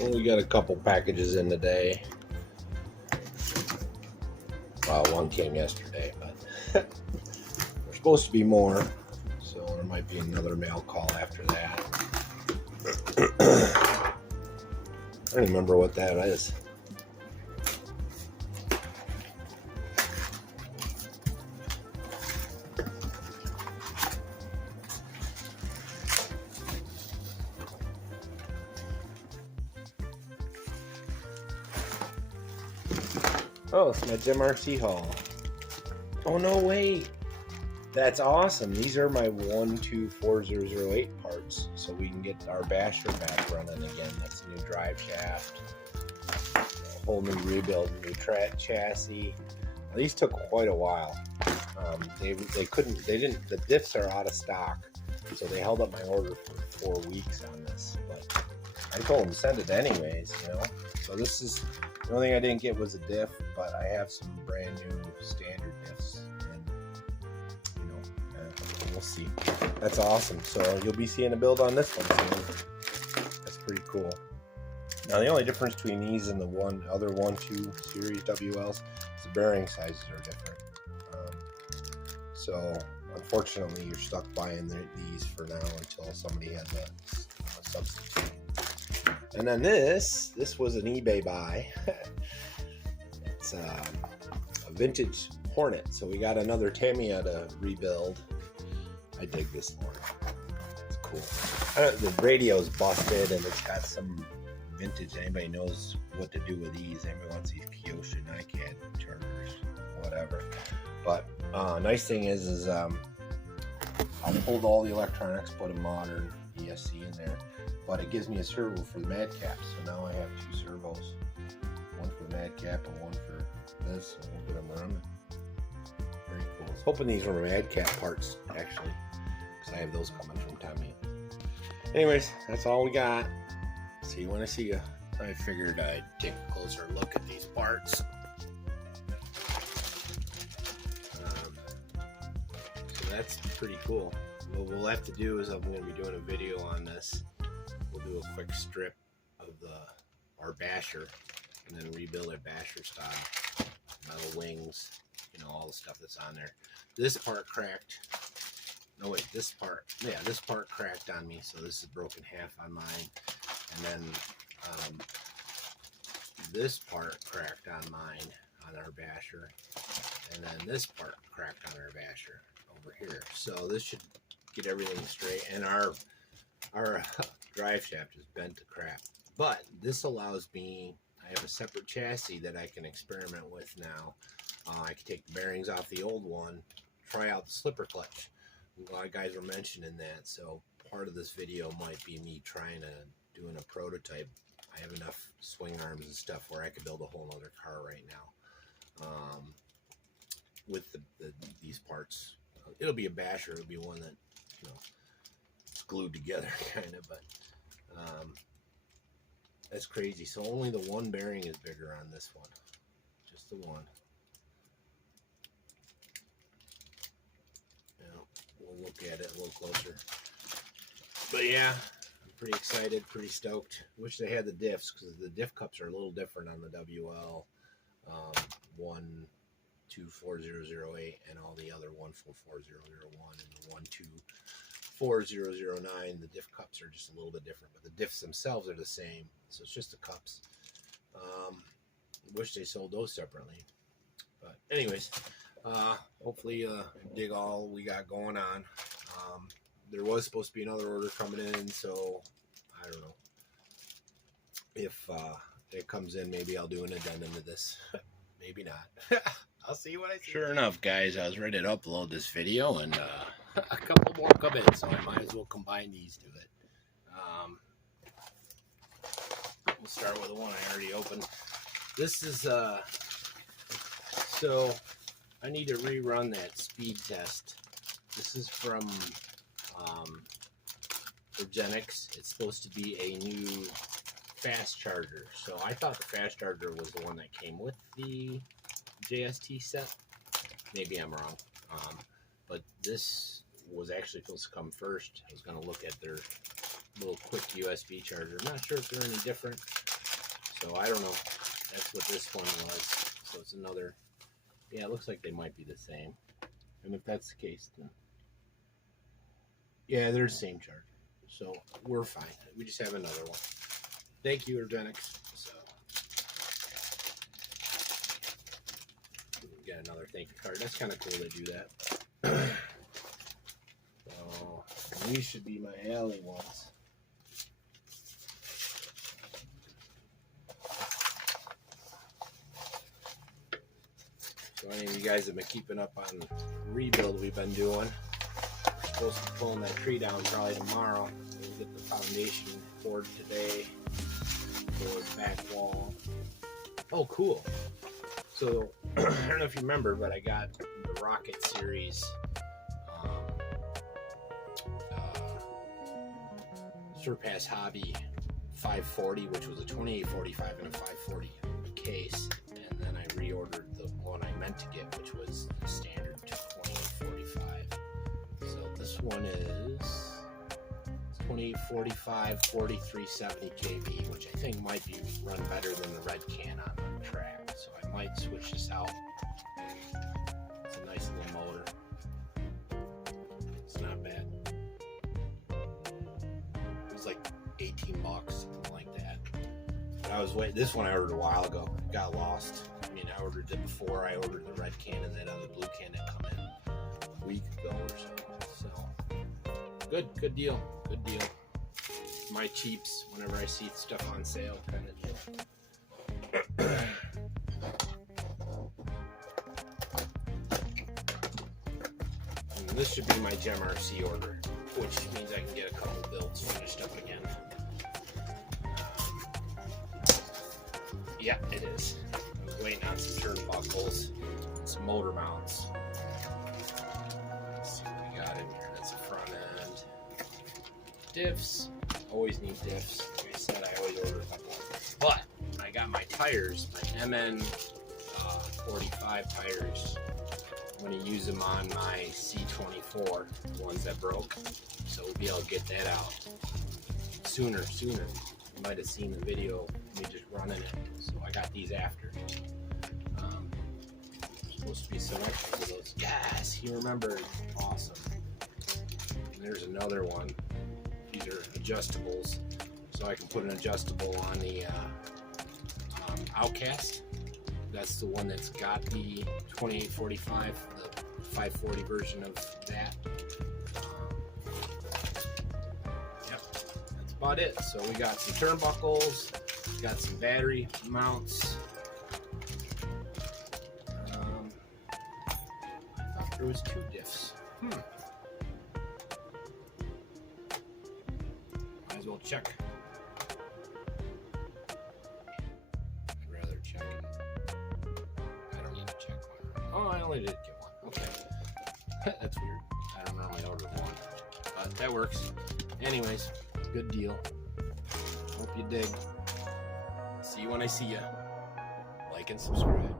We got a couple packages in today. Well, one came yesterday, but there's supposed to be more, so there might be another mail call after that. I don't remember what that is. Oh, it's my GEMRC haul. Oh, no, wait. That's awesome. These are my 124008 parts, so we can get our basher back running again. That's a new drive shaft, a whole new rebuild, new chassis. Now, these took quite a while. They didn't. The diffs are out of stock, so they held up my order for 4 weeks on this. But I told them to send it anyways, you know. So this is the only thing I didn't get was a diff, but I have some brand new standard diffs. We'll see. That's awesome. So you'll be seeing a build on this one soon. That's pretty cool. Now the only difference between these and the other 1-2 series WLs is the bearing sizes are different. So unfortunately, you're stuck buying these for now until somebody has a substitute. And then this was an eBay buy. It's a vintage Hornet. So we got another Tamiya to rebuild. I dig this one. It's cool. The radio's busted and it's got some vintage. Anybody knows what to do with these? Anybody wants these Kyosho NiCad turners, whatever. But nice thing is I'll hold all the electronics, put a modern ESC in there. But it gives me a servo for the MadCap. So now I have 2 servos. One for the MadCap and one for this. And we'll get them running. Very cool. I was hoping these were MadCap parts, actually. I have those coming from Tamiya. Anyways, that's all we got. See you when I see you. I figured I'd take a closer look at these parts. So that's pretty cool. What we'll have to do is I'm going to be doing a video on this. We'll do a quick strip of our basher and then rebuild it basher style. Metal wings, you know, all the stuff that's on there. This part cracked. No wait, this part cracked on me, so this is broken half on mine, and then this part cracked on mine on our basher, and then this part cracked on our basher over here. So this should get everything straight, and our drive shaft is bent to crap. But this allows me, I have a separate chassis that I can experiment with now. I can take the bearings off the old one, try out the slipper clutch. A lot of guys were mentioning that, so part of this video might be me trying to doing a prototype. I have enough swing arms and stuff where I could build a whole other car right now with these parts. It'll be a basher. It'll be one that, you know, it's glued together kind of, but that's crazy. So only the one bearing is bigger on this one, just the one. We'll look at it a little closer. But yeah, I'm pretty excited, pretty stoked. Wish they had the diffs, because the diff cups are a little different on the WL 124008 and all the other 144001 and the 124009. The diff cups are just a little bit different, but the diffs themselves are the same. So it's just the cups. Wish they sold those separately. But anyways, hopefully dig all we got going on. There was supposed to be another order coming in, so I don't know if it comes in. Maybe I'll do an addendum to this. Maybe not. I'll see what I see. Sure enough, guys, I was ready to upload this video, and a couple more come in, so I might as well combine these to it. We'll start with the one I already opened. This is so I need to rerun that speed test. This is from Genix. It's supposed to be a new fast charger. So I thought the fast charger was the one that came with the JST set. Maybe I'm wrong. But this was actually supposed to come first. I was going to look at their little quick USB charger. I'm not sure if they're any different. So I don't know. That's what this one was. So it's another. Yeah, it looks like they might be the same. And if that's the case, then yeah, they're the same charger. So we're fine. We just have another one. Thank you, Ergenix. So get another thank you card. That's kind of cool to do that. So these should be my alley ones. So any of you guys have been keeping up on the rebuild we've been doing, we're supposed to be pulling that tree down probably tomorrow. We'll get the foundation poured today for the back wall. Oh, cool. So I don't know if you remember, but I got the Rocket Series Surpass Hobby 540, which was a 2845 and a 540 case, and then I reordered the one I meant to get, which was the standard 2845. So this one is 2845 4370 kV, which I think might be run better than the red can on the track. So I might switch this out. It's a nice little motor. It's not bad. It was like 18 bucks, something like that. But I was waiting. This one I ordered a while ago. It got lost. I mean, I ordered it before I ordered the red can and that other blue can that come in a week ago or so. So good deal. Good deal. My cheaps whenever I see stuff on sale kind of deal. And this should be my GEMRC order, which means I can get a couple builds finished up again. Yeah, it is. I was waiting on some turnbuckles, some motor mounts. Let's see what we got in here. That's the front end. Diffs. Always need diffs. Like I said, I always order a couple. But I got my tires, my MN 45 tires. I'm going to use them on my C24, the ones that broke. So we'll be able to get that out sooner. You might have seen the video of me just running it. So I got these after. Supposed to be some extras of those. Yes, you remember. Awesome. And there's another one. These are adjustables. So I can put an adjustable on the Outcast. That's the one that's got the 2845, the 540 version of that. Yep, that's about it. So we got some turnbuckles, got some battery mounts. I thought there was 2 diffs. Might as well check. Oh, I only did get one. Okay. That's weird. I don't normally order one. But that works. Anyways, good deal. Hope you dig. See you when I see ya. Like and subscribe.